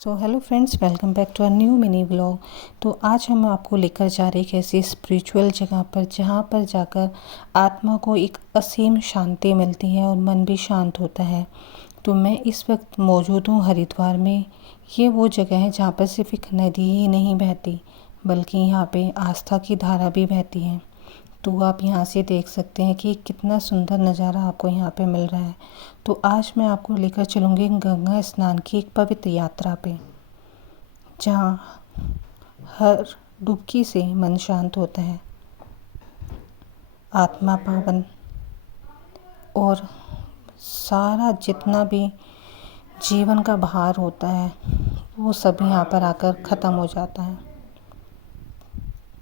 So hello friends, welcome back to a new mini vlog. तो आज हम आपको लेकर जा रहे हैं एक ऐसी स्पिरिचुअल जगह पर जहाँ पर जाकर आत्मा को एक असीम शांति मिलती है और मन भी शांत होता है। तो मैं इस वक्त मौजूद हूँ हरिद्वार में। ये वो जगह है जहाँ पर सिर्फ एक नदी ही नहीं बहती बल्कि यहाँ पे आस्था की धारा भी बहती है। तो आप यहाँ से देख सकते हैं कि कितना सुंदर नज़ारा आपको यहाँ पे मिल रहा है। तो आज मैं आपको लेकर चलूँगी गंगा स्नान की एक पवित्र यात्रा पे, जहाँ हर डुबकी से मन शांत होता है, आत्मा पावन और सारा जितना भी जीवन का भार होता है वो सब यहाँ पर आकर ख़त्म हो जाता है।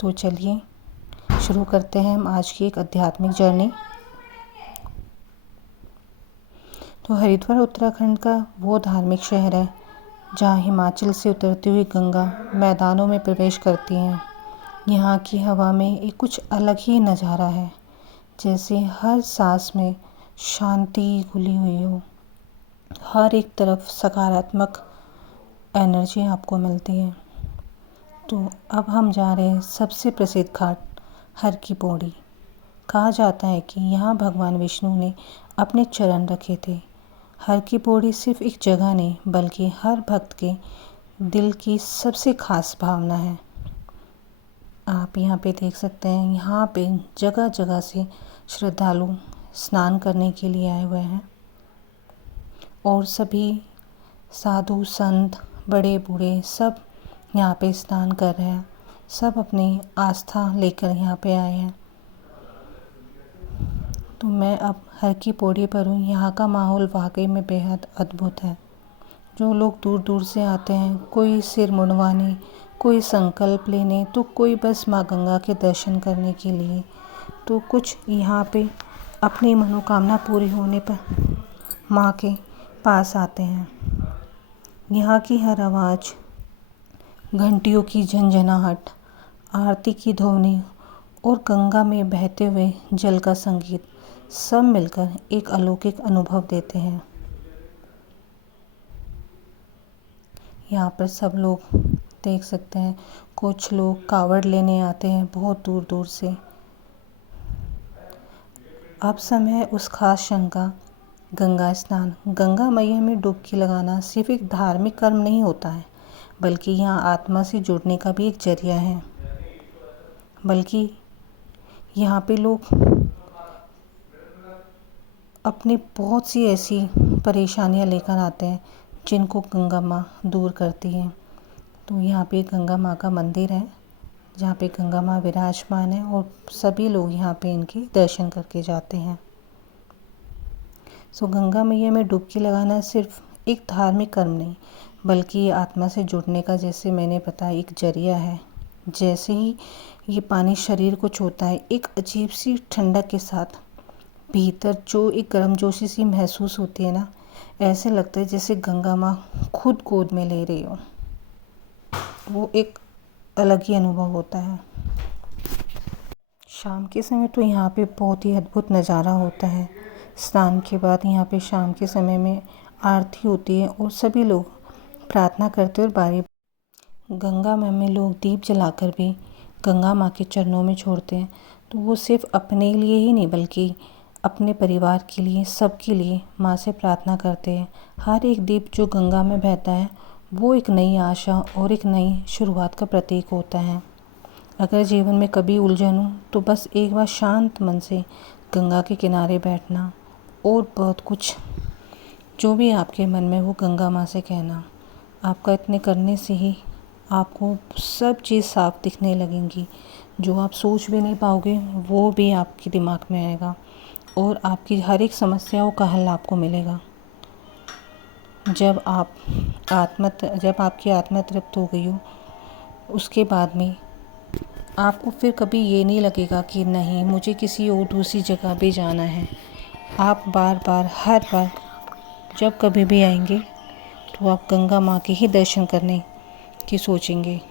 तो चलिए शुरू करते हैं हम आज की एक आध्यात्मिक जर्नी। तो हरिद्वार उत्तराखंड का वो धार्मिक शहर है जहाँ हिमाचल से उतरती हुई गंगा मैदानों में प्रवेश करती हैं। यहाँ की हवा में एक कुछ अलग ही नज़ारा है, जैसे हर सांस में शांति घुली हुई हो। हर एक तरफ सकारात्मक एनर्जी आपको मिलती है। तो अब हम जा रहे हैं सबसे प्रसिद्ध घाट हर की पौड़ी। कहा जाता है कि यहाँ भगवान विष्णु ने अपने चरण रखे थे। हर की पौड़ी सिर्फ एक जगह नहीं बल्कि हर भक्त के दिल की सबसे खास भावना है। आप यहाँ पे देख सकते हैं, यहाँ पे जगह जगह से श्रद्धालु स्नान करने के लिए आए हुए हैं और सभी साधु संत बड़े बूढ़े सब यहाँ पे स्नान कर रहे हैं। सब अपनी आस्था लेकर यहाँ पे आए हैं। तो मैं अब हर की पौड़ी पर हूँ। यहाँ का माहौल वाकई में बेहद अद्भुत है। जो लोग दूर दूर से आते हैं, कोई सिर मुंडवाने, कोई संकल्प लेने, तो कोई बस माँ गंगा के दर्शन करने के लिए, तो कुछ यहाँ पे अपनी मनोकामना पूरी होने पर माँ के पास आते हैं। यहाँ की हर आवाज़, घंटियों की झंझनाहट, आरती की ध्वनि और गंगा में बहते हुए जल का संगीत सब मिलकर एक अलौकिक अनुभव देते हैं। यहाँ पर सब लोग देख सकते हैं, कुछ लोग कावड़ लेने आते हैं बहुत दूर दूर से। अब समय है उस खास क्षण का, गंगा स्नान। गंगा मैया में डुबकी लगाना सिर्फ एक धार्मिक कर्म नहीं होता है बल्कि यहाँ आत्मा से जुड़ने का भी एक जरिया है। बल्कि यहाँ पे लोग अपनी बहुत सी ऐसी परेशानियाँ लेकर आते हैं जिनको गंगा माँ दूर करती हैं। तो यहाँ पे गंगा माँ का मंदिर है जहाँ पे गंगा माँ विराजमान है और सभी लोग यहाँ पे इनके दर्शन करके जाते हैं। सो गंगा मैया में डुबकी लगाना सिर्फ एक धार्मिक कर्म नहीं बल्कि ये आत्मा से जुड़ने का, जैसे मैंने बताया, एक जरिया है। जैसे ही ये पानी शरीर को छूता है, एक अजीब सी ठंडक के साथ भीतर जो एक गर्मजोशी सी महसूस होती है ना, ऐसे लगता है जैसे गंगा माँ खुद गोद में ले रही हो। वो एक अलग ही अनुभव होता है। शाम के समय तो यहाँ पे बहुत ही अद्भुत नज़ारा होता है। स्नान के बाद यहाँ पे शाम के समय में आरती होती है और सभी लोग प्रार्थना करते और बारी गंगा माँ में लोग दीप जलाकर भी गंगा माँ के चरणों में छोड़ते हैं। तो वो सिर्फ अपने लिए ही नहीं बल्कि अपने परिवार के लिए, सबके लिए माँ से प्रार्थना करते हैं। हर एक दीप जो गंगा में बहता है वो एक नई आशा और एक नई शुरुआत का प्रतीक होता है। अगर जीवन में कभी उलझन हो तो बस एक बार शांत मन से गंगा के किनारे बैठना और बहुत कुछ जो भी आपके मन में वो गंगा माँ से कहना। आपका इतने करने से ही आपको सब चीज़ साफ दिखने लगेंगी। जो आप सोच भी नहीं पाओगे वो भी आपके दिमाग में आएगा और आपकी हर एक समस्याओं का हल आपको मिलेगा। जब आपकी आत्मा तृप्त हो गई हो, उसके बाद में आपको फिर कभी ये नहीं लगेगा कि नहीं मुझे किसी और दूसरी जगह भी जाना है। आप बार बार हर बार जब कभी भी आएंगे तो आप गंगा माँ के ही दर्शन करने की सोचेंगे।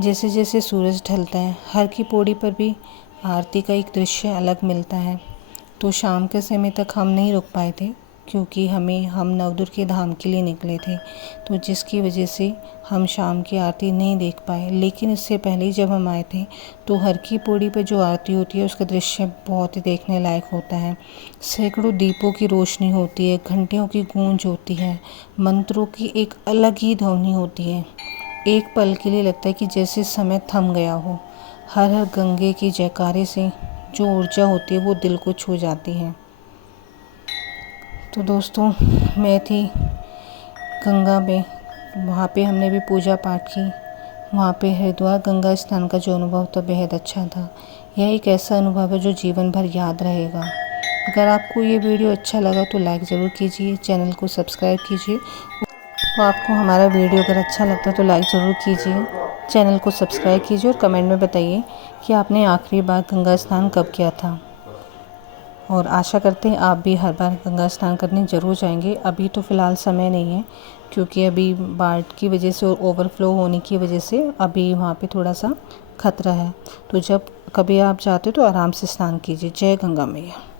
जैसे जैसे सूरज ढलता है, हर की पौड़ी पर भी आरती का एक दृश्य अलग मिलता है। तो शाम के समय तक हम नहीं रुक पाए थे क्योंकि हम नवदुर्गा धाम के लिए निकले थे, तो जिसकी वजह से हम शाम की आरती नहीं देख पाए। लेकिन इससे पहले जब हम आए थे तो हर की पौड़ी पर जो आरती होती है उसका दृश्य बहुत ही देखने लायक होता है। सैकड़ों दीपों की रोशनी होती है, घंटियों की गूंज होती है, मंत्रों की एक अलग ही ध्वनि होती है। एक पल के लिए लगता है कि जैसे समय थम गया हो। हर हर गंगे की जयकारे से जो ऊर्जा होती है वो दिल को छू जाती है। तो दोस्तों, मैं थी गंगा में, वहाँ पे हमने भी पूजा पाठ की। वहाँ पे हरिद्वार गंगा स्नान का जो अनुभव था बेहद अच्छा था। यह एक ऐसा अनुभव है जो जीवन भर याद रहेगा। अगर आपको ये वीडियो अच्छा लगा तो लाइक ज़रूर कीजिए, चैनल को सब्सक्राइब कीजिए। तो आपको हमारा वीडियो अगर अच्छा लगता है तो लाइक ज़रूर कीजिए, चैनल को सब्सक्राइब कीजिए और कमेंट में बताइए कि आपने आखिरी बार गंगा स्नान कब किया था। और आशा करते हैं आप भी हर बार गंगा स्नान करने ज़रूर जाएंगे। अभी तो फ़िलहाल समय नहीं है, क्योंकि अभी बाढ़ की वजह से और ओवरफ्लो होने की वजह से अभी वहाँ पे थोड़ा सा खतरा है। तो जब कभी आप जाते हो तो आराम से स्नान कीजिए। जय गंगा मैया।